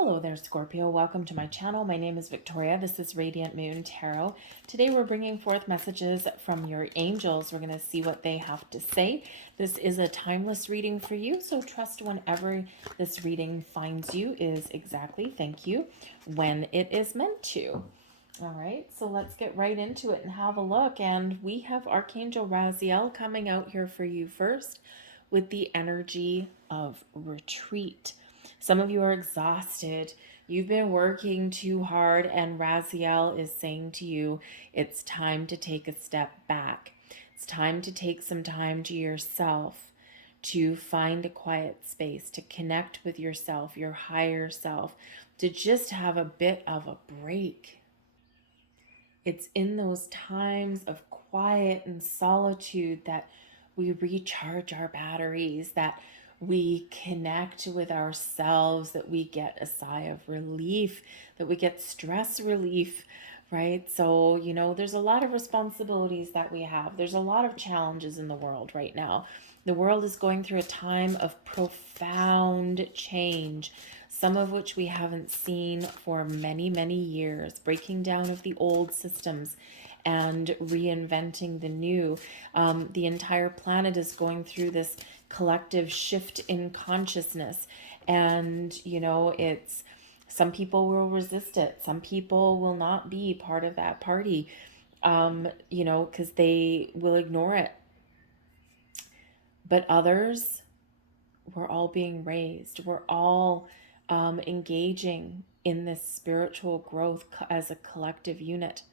Hello there, Scorpio. Welcome to my channel. My name is Victoria. This is Radiant Moon Tarot. Today we're bringing forth messages from your angels. We're going to see what they have to say. This is a timeless reading for you, so trust whenever this reading finds you is exactly, thank you, when it is meant to. All right, so let's get right into it and have a look. And we have Archangel Raziel coming out here for you first with the energy of retreat. Some of you are exhausted. You've been working too hard, and Raziel is saying to you, it's time to take a step back. It's time to take some time to yourself, to find a quiet space, to connect with yourself, your higher self, to just have a bit of a break. It's in those times of quiet and solitude that we recharge our batteries, that we connect with ourselves, that we get a sigh of relief, that we get stress relief, right? So, there's a lot of responsibilities that we have. There's a lot of challenges in the world right now. The world is going through a time of profound change, some of which we haven't seen for many, many years, breaking down of the old systems and reinventing the new. The entire planet is going through this collective shift in consciousness. And, it's some people will resist it. Some people will not be part of that party, because they will ignore it. But others, we're all being raised. We're all engaging in this spiritual growth as a collective unit.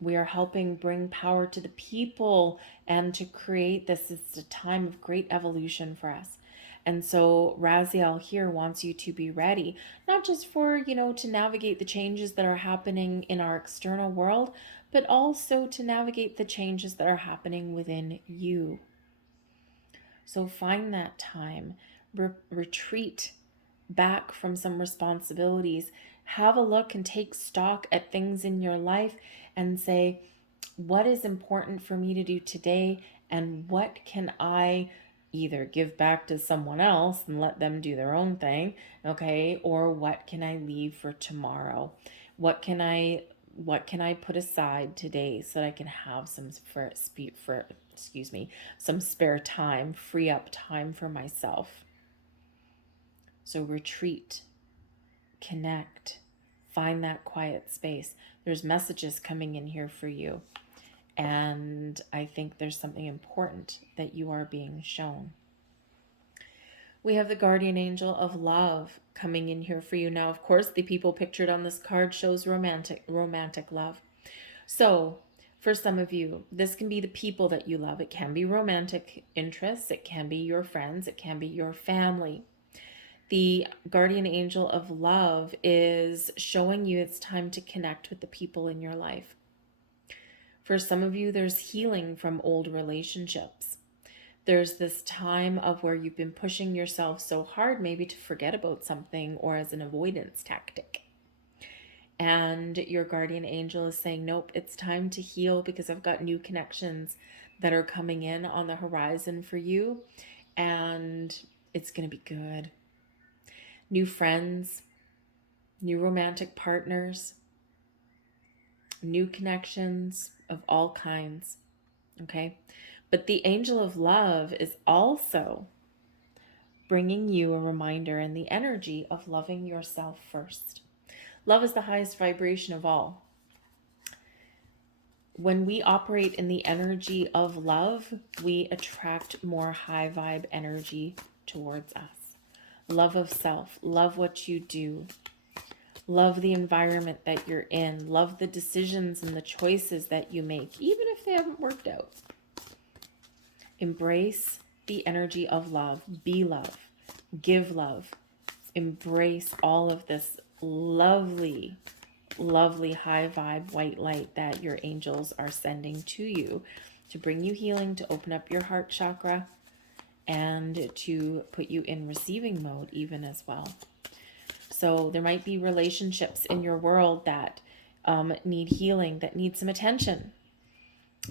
We are helping bring power to the people and to create this. It's a time of great evolution for us. And so Raziel here wants you to be ready, not just for, to navigate the changes that are happening in our external world, but also to navigate the changes that are happening within you. So find that time, retreat back from some responsibilities, have a look and take stock at things in your life and say, what is important for me to do today, and what can I either give back to someone else and let them do their own thing, okay, or what can I leave for tomorrow? What can I put aside today so that I can have some some spare time, free up time for myself? So retreat, connect, find that quiet space. There's messages coming in here for you. And I think there's something important that you are being shown. We have the guardian angel of love coming in here for you. Now, of course, the people pictured on this card shows romantic love. So for some of you, this can be the people that you love. It can be romantic interests. It can be your friends. It can be your family. The guardian angel of love is showing you it's time to connect with the people in your life. For some of you, there's healing from old relationships. There's this time of where you've been pushing yourself so hard, maybe to forget about something or as an avoidance tactic. And your guardian angel is saying, nope, it's time to heal because I've got new connections that are coming in on the horizon for you. And it's going to be good. New friends, new romantic partners, new connections of all kinds, okay? But the angel of love is also bringing you a reminder and the energy of loving yourself first. Love is the highest vibration of all. When we operate in the energy of love, we attract more high vibe energy towards us. Love of self, love what you do, love the environment that you're in, love the decisions and the choices that you make, even if they haven't worked out. Embrace the energy of love, be love, give love, embrace all of this lovely, lovely high vibe white light that your angels are sending to you to bring you healing, to open up your heart chakra, and to put you in receiving mode even as well. So there might be relationships in your world that need healing, that need some attention.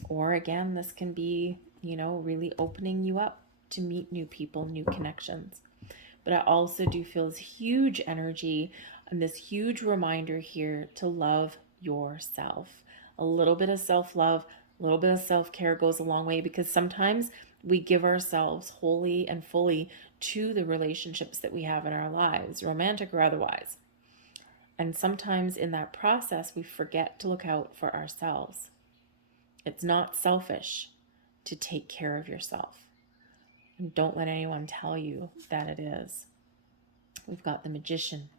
Or again, this can be, really opening you up to meet new people, new connections. but I also do feel this huge energy and this huge reminder here to love yourself. A little bit of self-love, a little bit of self-care goes a long way, because sometimes we give ourselves wholly and fully to the relationships that we have in our lives, romantic or otherwise. And sometimes in that process, we forget to look out for ourselves. It's not selfish to take care of yourself. And don't let anyone tell you that it is. We've got the Magician,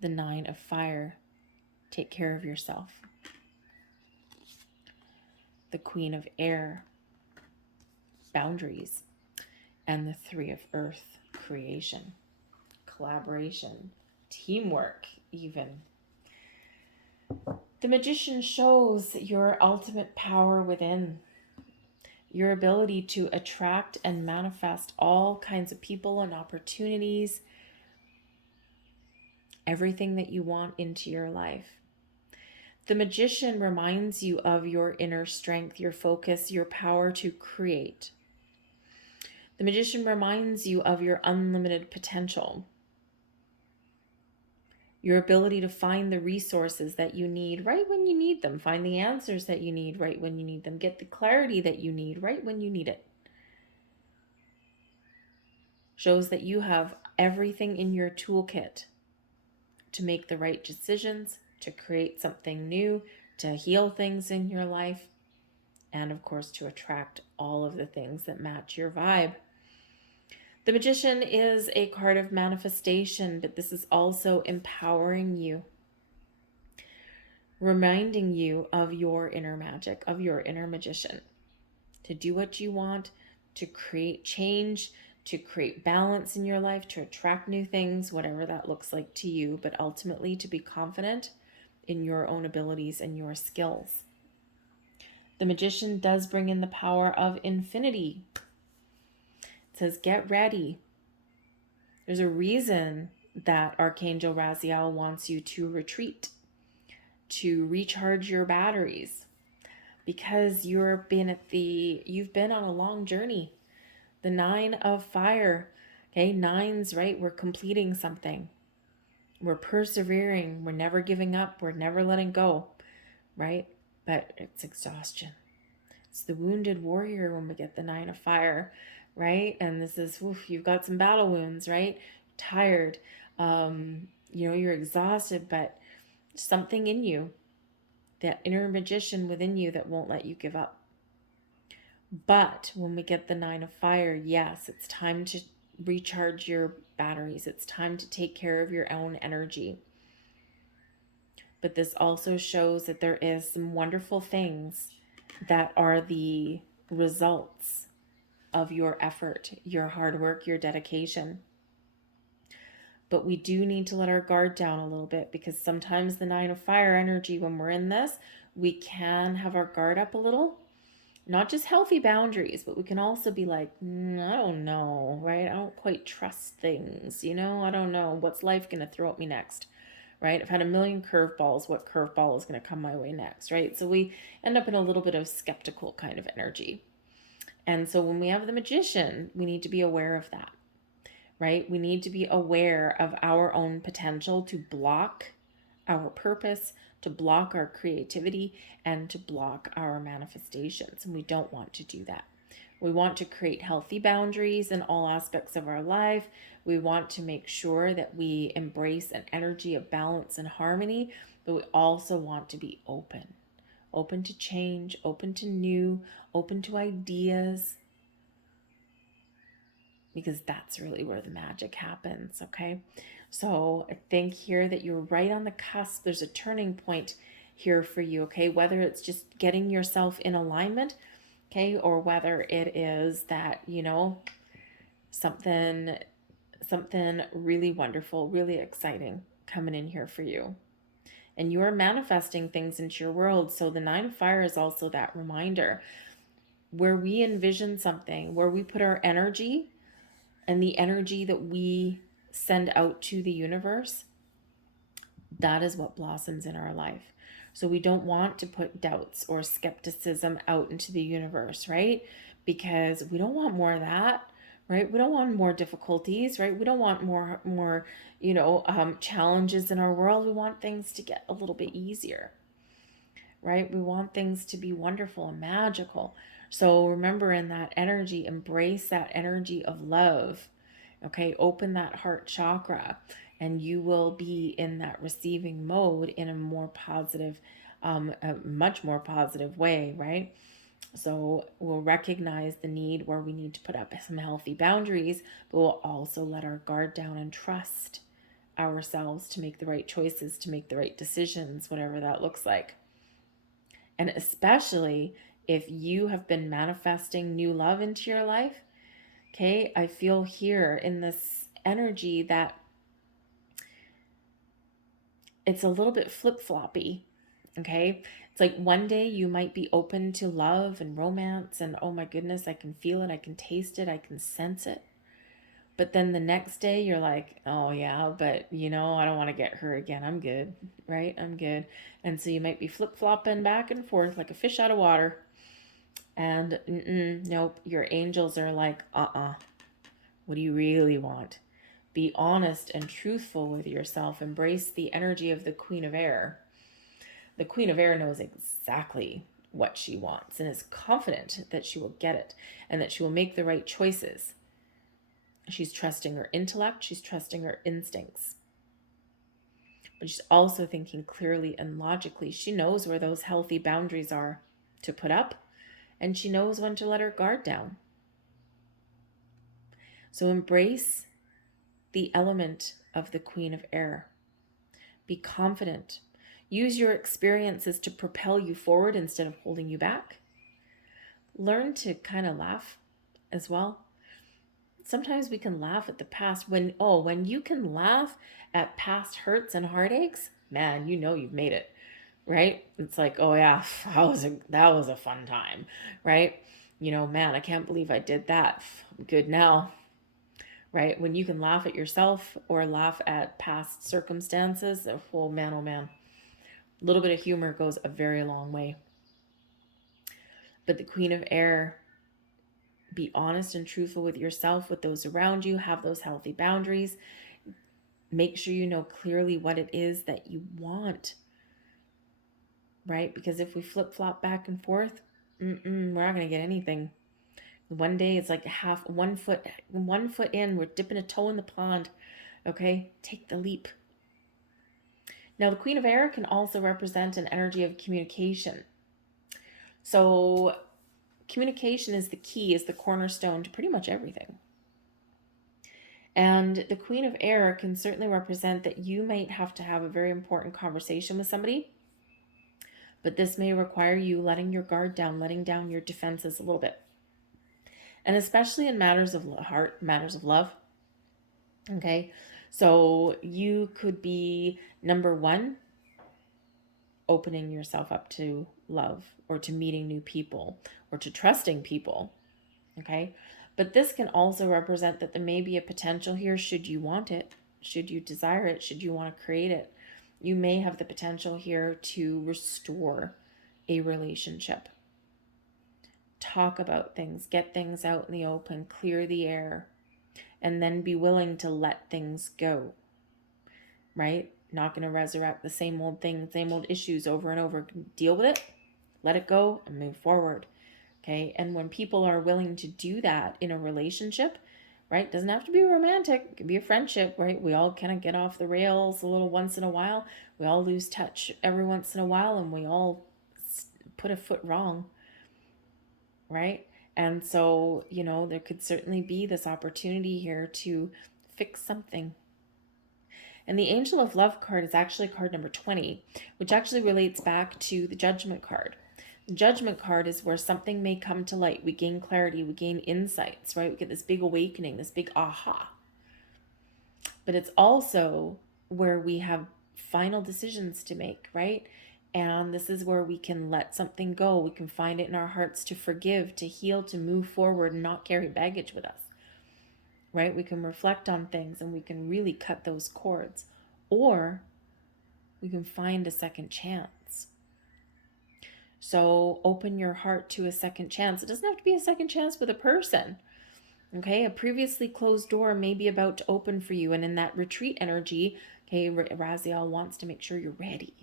the Nine of Fire. Take care of yourself. The Queen of Air, boundaries. And the Three of Earth, creation, collaboration, teamwork even. The Magician shows your ultimate power within, your ability to attract and manifest all kinds of people and opportunities, everything that you want into your life. The Magician reminds you of your inner strength, your focus, your power to create. The Magician reminds you of your unlimited potential, your ability to find the resources that you need right when you need them, find the answers that you need right when you need them, get the clarity that you need right when you need it. Shows that you have everything in your toolkit to make the right decisions, to create something new, to heal things in your life, and of course to attract all of the things that match your vibe. The Magician is a card of manifestation, but this is also empowering you, reminding you of your inner magic, of your inner magician, to do what you want, to create change, to create balance in your life, to attract new things, whatever that looks like to you, but ultimately to be confident in your own abilities and your skills. The Magician does bring in the power of infinity. It says, get ready. There's a reason that Archangel Raziel wants you to retreat, to recharge your batteries, because you've been on a long journey. The Nine of Fire, okay, nines, right? We're completing something. We're persevering. We're never giving up. We're never letting go, right? But it's exhaustion. It's the wounded warrior when we get the Nine of Fire, right? And this is, you've got some battle wounds, right? Tired, you're exhausted, but something in you, that inner magician within you, that won't let you give up. But when we get the Nine of Fire, yes, it's time to recharge your batteries. It's time to take care of your own energy. But this also shows that there is some wonderful things that are the results of your effort, your hard work, your dedication. But we do need to let our guard down a little bit, because sometimes the Nine of Fire energy, when we're in this, we can have our guard up a little. Not just healthy boundaries, but we can also be like, I don't know, right? I don't quite trust things, I don't know. What's life going to throw at me next, right? I've had a million curveballs. What curveball is going to come my way next, right? So we end up in a little bit of skeptical kind of energy. And so when we have the Magician, we need to be aware of that, right? We need to be aware of our own potential to block our purpose, to block our creativity, and to block our manifestations. And we don't want to do that. We want to create healthy boundaries in all aspects of our life. We want to make sure that we embrace an energy of balance and harmony, but we also want to be open to change, open to new, open to ideas, because that's really where the magic happens, okay? So I think here that you're right on the cusp. There's a turning point here for you, okay? Whether it's just getting yourself in alignment, okay, or whether it is that, something really wonderful, really exciting coming in here for you. And you're manifesting things into your world. So the Nine of Fire is also that reminder where we envision something, where we put our energy, and the energy that we send out to the universe, that is what blossoms in our life. So we don't want to put doubts or skepticism out into the universe, right? Because we don't want more of that, right? We don't want more difficulties, right? We don't want more, challenges in our world. We want things to get a little bit easier, right? We want things to be wonderful and magical. So remember, in that energy, embrace that energy of love. Okay, open that heart chakra, and you will be in that receiving mode in a more positive, a much more positive way, right? So we'll recognize the need where we need to put up some healthy boundaries, but we'll also let our guard down and trust ourselves to make the right choices, to make the right decisions, whatever that looks like. And especially if you have been manifesting new love into your life, okay, I feel here in this energy that it's a little bit flip-floppy, okay? It's like one day you might be open to love and romance and, oh my goodness, I can feel it, I can taste it, I can sense it. But then the next day you're like, oh yeah, but I don't want to get her again. I'm good, right? I'm good. And so you might be flip-flopping back and forth like a fish out of water. And nope, your angels are like, what do you really want? Be honest and truthful with yourself. Embrace the energy of the Queen of Air. The Queen of Air knows exactly what she wants and is confident that she will get it and that she will make the right choices. She's trusting her intellect. She's trusting her instincts. But she's also thinking clearly and logically. She knows where those healthy boundaries are to put up, and she knows when to let her guard down. So embrace the element of the Queen of Air. Be confident. Use your experiences to propel you forward instead of holding you back. Learn to kind of laugh as well. Sometimes we can laugh at the past. When you can laugh at past hurts and heartaches, man, you've made it, right? It's like, oh yeah, that was a fun time, right? Man, I can't believe I did that. I'm good now, right? When you can laugh at yourself or laugh at past circumstances, oh man, a little bit of humor goes a very long way. But the Queen of Air, be honest and truthful with yourself, with those around you, have those healthy boundaries. Make sure you know clearly what it is that you want, right? Because if we flip-flop back and forth, we're not going to get anything. One day it's like one foot in, we're dipping a toe in the pond. Okay, take the leap. Now, the Queen of Air can also represent an energy of communication. So communication is the key, is the cornerstone to pretty much everything. And the Queen of Air can certainly represent that you might have to have a very important conversation with somebody, but this may require you letting your guard down, letting down your defenses a little bit. And especially in matters of heart, matters of love. Okay, so you could be, number one, opening yourself up to love or to meeting new people or to trusting people. Okay, but this can also represent that there may be a potential here, should you want it, should you desire it, should you want to create it. You may have the potential here to restore a relationship. Talk about things, get things out in the open, clear the air, and then be willing to let things go, right? Not going to resurrect the same old thing, same old issues over and over. Deal with it, let it go, and move forward. Okay, and when people are willing to do that in a relationship, right, doesn't have to be romantic, it can be a friendship, right? We all kind of get off the rails a little once in a while. We all lose touch every once in a while, and we all put a foot wrong, right? And so, there could certainly be this opportunity here to fix something. And the Angel of Love card is actually card number 20, which actually relates back to the Judgment card. The Judgment card is where something may come to light. We gain clarity, we gain insights, right? We get this big awakening, this big aha. But it's also where we have final decisions to make, right? And this is where we can let something go. We can find it in our hearts to forgive, to heal, to move forward and not carry baggage with us, right? We can reflect on things and we can really cut those cords. Or we can find a second chance. So open your heart to a second chance. It doesn't have to be a second chance with a person, Okay, a previously closed door may be about to open for you. And in that retreat energy, okay, Raziel wants to make sure you're ready.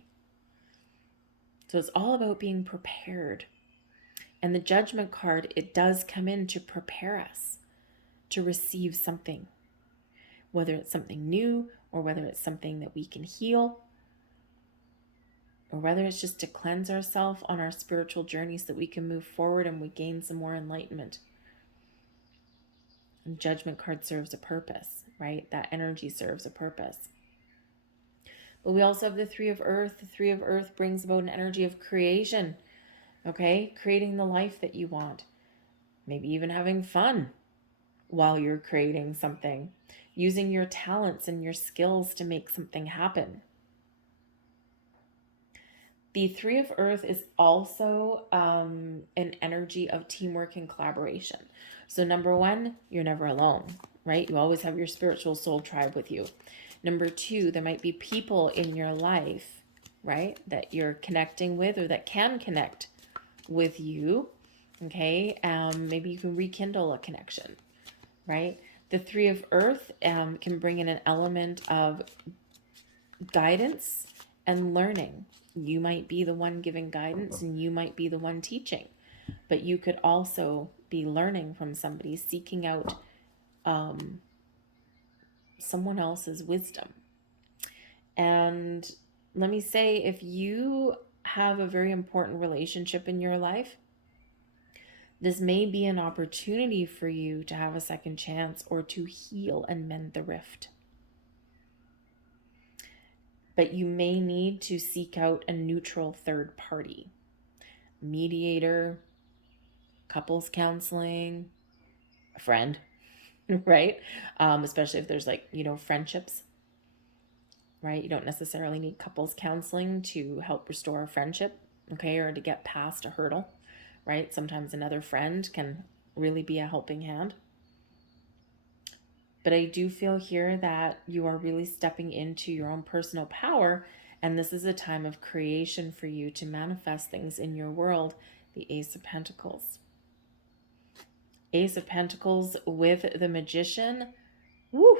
So it's all about being prepared. And the Judgment card, it does come in to prepare us to receive something, whether it's something new or whether it's something that we can heal, or whether it's just to cleanse ourselves on our spiritual journey so that we can move forward and we gain some more enlightenment. And Judgment card serves a purpose, right? That energy serves a purpose. But we also have the Three of Earth. The Three of Earth brings about an energy of creation, okay? Creating the life that you want. Maybe even having fun while you're creating something. Using your talents and your skills to make something happen. The Three of Earth is also an energy of teamwork and collaboration. So number one, you're never alone, right? You always have your spiritual soul tribe with you. Number two, there might be people in your life, right, that you're connecting with or that can connect with you, okay? Maybe you can rekindle a connection, right? The Three of Earth can bring in an element of guidance and learning. You might be the one giving guidance and you might be the one teaching, but you could also be learning from somebody, seeking out someone else's wisdom. And let me say, if you have a very important relationship in your life, this may be an opportunity for you to have a second chance or to heal and mend the rift. But you may need to seek out a neutral third party, mediator, couples counseling, a friend, right? Especially if there's like, friendships, right? You don't necessarily need couples counseling to help restore a friendship, okay? Or to get past a hurdle, right? Sometimes another friend can really be a helping hand. But I do feel here that you are really stepping into your own personal power, and this is a time of creation for you to manifest things in your world. The Ace of Pentacles. Ace of Pentacles with the Magician. Woo!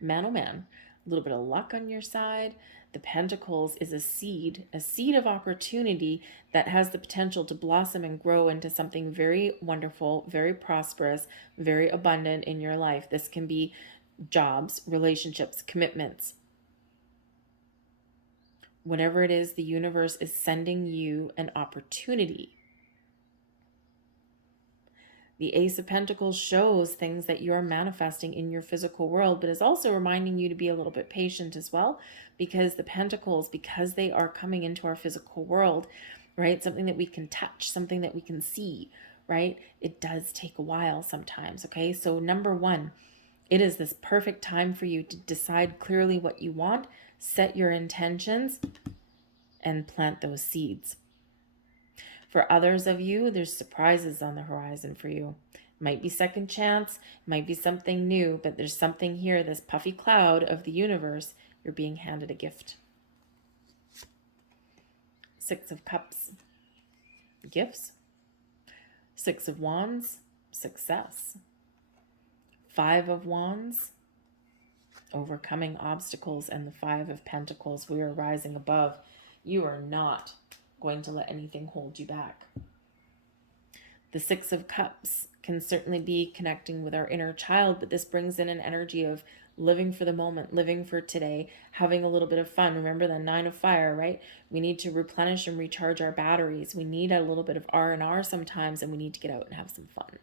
Man, oh man. A little bit of luck on your side. The Pentacles is a seed of opportunity that has the potential to blossom and grow into something very wonderful, very prosperous, very abundant in your life. This can be jobs, relationships, commitments. Whatever it is, the universe is sending you an opportunity. The Ace of Pentacles shows things that you're manifesting in your physical world, but is also reminding you to be a little bit patient as well, because the Pentacles, because they are coming into our physical world, right? Something that we can touch, something that we can see, right? It does take a while sometimes, okay? So number one, it is this perfect time for you to decide clearly what you want, set your intentions, and plant those seeds. For others of you, there's surprises on the horizon for you. Might be second chance, might be something new, but there's something here, this puffy cloud of the universe, you're being handed a gift. Six of Cups, gifts. Six of Wands, success. Five of Wands, overcoming obstacles. And the Five of Pentacles, we are rising above. You are not going to let anything hold you back. The Six of Cups can certainly be connecting with our inner child, but this brings in an energy of living for the moment, living for today, having a little bit of fun. Remember the Nine of Fire, right? We need to replenish and recharge our batteries. We need a little bit of R&R sometimes, and we need to get out and have some fun.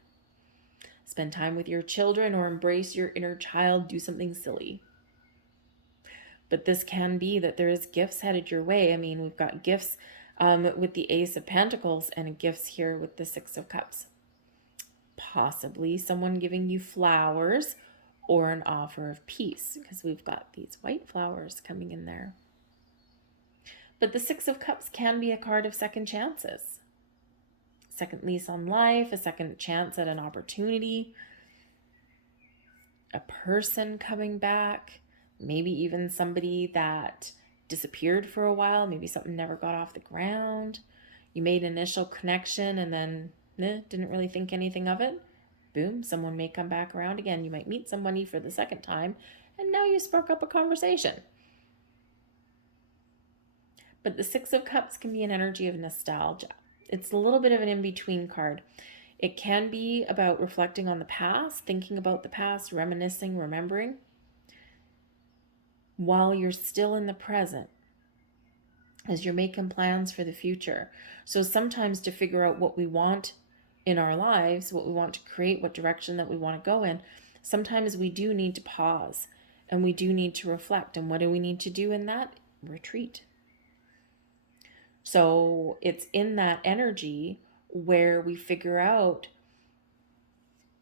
Spend time with your children or embrace your inner child. Do something silly. But this can be that there is gifts headed your way. I mean, we've got gifts with the Ace of Pentacles and gifts here with the Six of Cups. Possibly someone giving you flowers or an offer of peace, because we've got these white flowers coming in there. But the Six of Cups can be a card of second chances. Second lease on life, a second chance at an opportunity, a person coming back, maybe even somebody that disappeared for a while. Maybe something never got off the ground. You made an initial connection and then didn't really think anything of it. Boom, someone may come back around again. You might meet somebody for the second time, and now you spark up a conversation. But the Six of Cups can be an energy of nostalgia. It's a little bit of an in-between card. It can be about reflecting on the past, thinking about the past, reminiscing, remembering, while you're still in the present, as you're making plans for the future. So sometimes to figure out what we want in our lives, what we want to create, what direction that we want to go in, sometimes we do need to pause and we do need to reflect. And what do we need to do in that? Retreat. So it's in that energy where we figure out,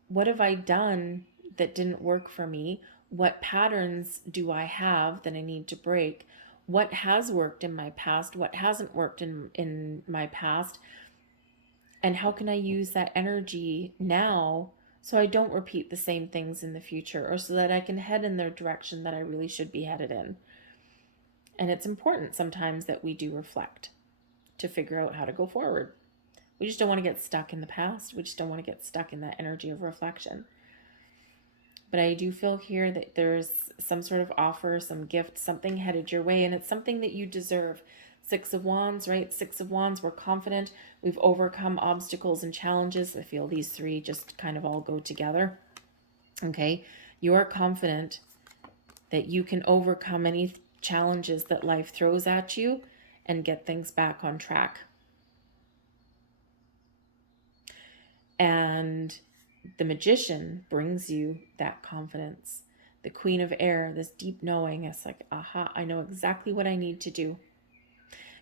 what have I done that didn't work for me? What patterns do I have that I need to break? What has worked in my past? What hasn't worked in my past? And how can I use that energy now so I don't repeat the same things in the future, or so that I can head in the direction that I really should be headed in? And it's important sometimes that we do reflect to figure out how to go forward. We just don't want to get stuck in the past. We just don't want to get stuck in that energy of reflection. But I do feel here that there's some sort of offer, some gift, something headed your way, and it's something that you deserve. Six of Wands, right? Six of Wands, we're confident. We've overcome obstacles and challenges. I feel these three just kind of all go together. Okay? You are confident that you can overcome any challenges that life throws at you and get things back on track. And the Magician brings you that confidence. The Queen of Air, this deep knowing, it's like, aha, I know exactly what I need to do.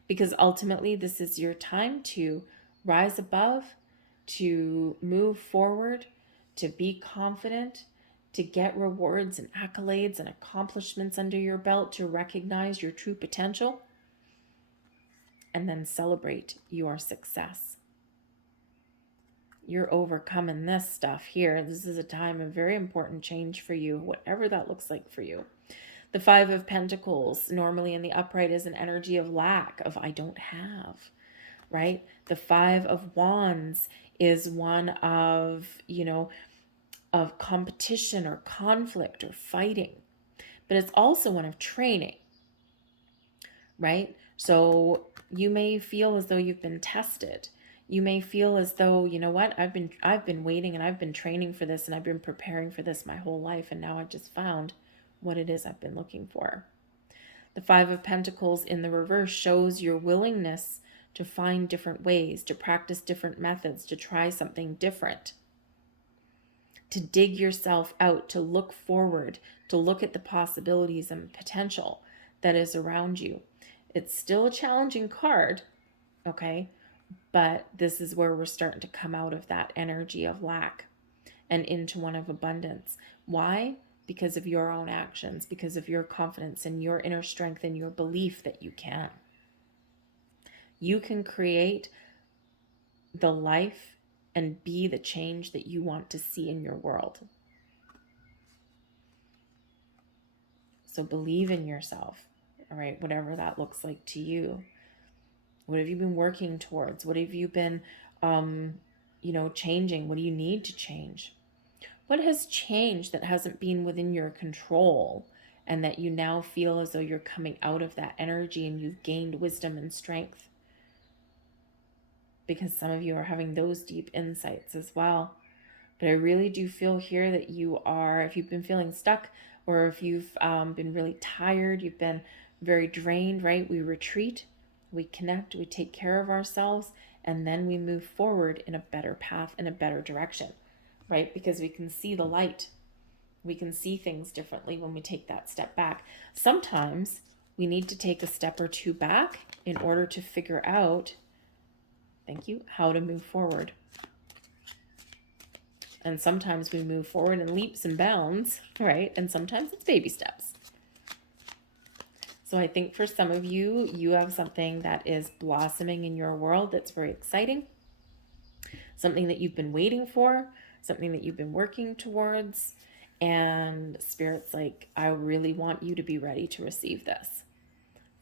Because ultimately, this is your time to rise above, to move forward, to be confident, to get rewards and accolades and accomplishments under your belt, to recognize your true potential, and then celebrate your success. You're overcoming this stuff here. This is a time of very important change for you, whatever that looks like for you. The Five of Pentacles, normally in the upright, is an energy of lack, of I don't have, right? The Five of Wands is one of, of competition or conflict or fighting. But it's also one of training, right? So you may feel as though you've been tested. You may feel as though, you know what, I've been waiting and I've been training for this and I've been preparing for this my whole life, and now I've just found what it is I've been looking for. The Five of Pentacles in the reverse shows your willingness to find different ways, to practice different methods, to try something different, to dig yourself out, to look forward, to look at the possibilities and potential that is around you. It's still a challenging card, okay? But this is where we're starting to come out of that energy of lack and into one of abundance. Why? Because of your own actions, because of your confidence and your inner strength and your belief that you can. You can create the life and be the change that you want to see in your world. So believe in yourself, all right, whatever that looks like to you. What have you been working towards? What have you been, changing? What do you need to change? What has changed that hasn't been within your control, and that you now feel as though you're coming out of that energy and you've gained wisdom and strength? Because some of you are having those deep insights as well. But I really do feel here that you are, if you've been feeling stuck, or if you've been really tired, you've been very drained, right? We retreat, we connect, we take care of ourselves, and then we move forward in a better path, in a better direction, right? Because we can see the light. We can see things differently when we take that step back. Sometimes we need to take a step or two back in order to figure out, how to move forward. And sometimes we move forward in leaps and bounds, right? And sometimes it's baby steps. So I think for some of you, you have something that is blossoming in your world that's very exciting. Something that you've been waiting for, something that you've been working towards. And Spirit's like, I really want you to be ready to receive this.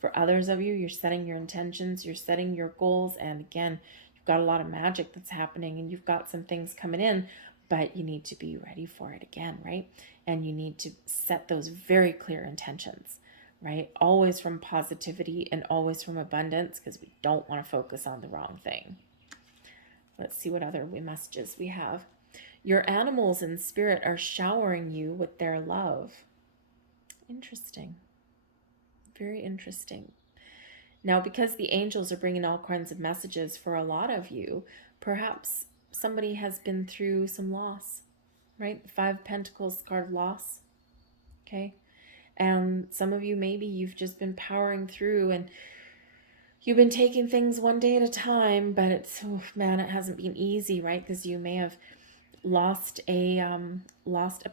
For others of you, you're setting your intentions, you're setting your goals. And again, you've got a lot of magic that's happening and you've got some things coming in. but you need to be ready for it again, right? And you need to set those very clear intentions, right? Always from positivity and always from abundance, because we don't want to focus on the wrong thing. Let's see what other messages we have. Your animals in spirit are showering you with their love. Interesting. Very interesting. Now, because the angels are bringing all kinds of messages for a lot of you, perhaps somebody has been through some loss, right? 5 Pentacles card, loss. Okay. And some of you, maybe you've just been powering through and you've been taking things one day at a time, but it's, oh man, it hasn't been easy, right? Because you may have lost a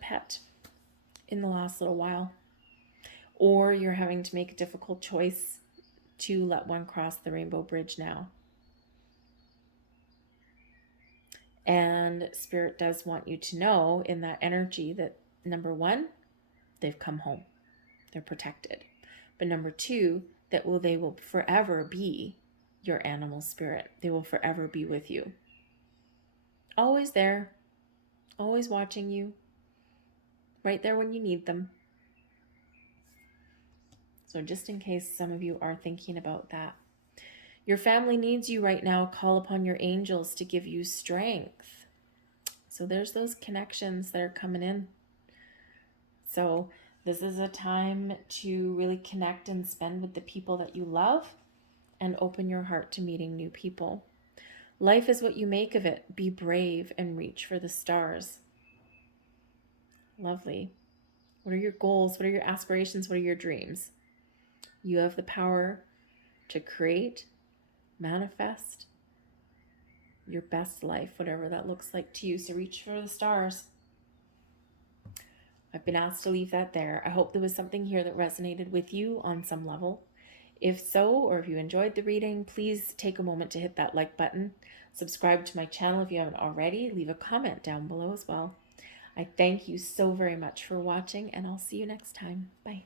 pet in the last little while, or you're having to make a difficult choice to let one cross the rainbow bridge now. And Spirit does want you to know in that energy that, number one, they've come home, they're protected. But number two, that they will forever be your animal spirit. They will forever be with you. Always there, always watching you, right there when you need them. So just in case some of you are thinking about that. Your family needs you right now. Call upon your angels to give you strength. So there's those connections that are coming in. So this is a time to really connect and spend with the people that you love and open your heart to meeting new people. Life is what you make of it. Be brave and reach for the stars. Lovely. What are your goals? What are your aspirations? What are your dreams? You have the power to create, manifest your best life, whatever that looks like to you. So reach for the stars. I've been asked to leave that there. I hope there was something here that resonated with you on some level. If so, or if you enjoyed the reading, please take a moment to hit that like button. Subscribe to my channel if you haven't already. Leave a comment down below as well. I thank you so very much for watching, and I'll see you next time. Bye.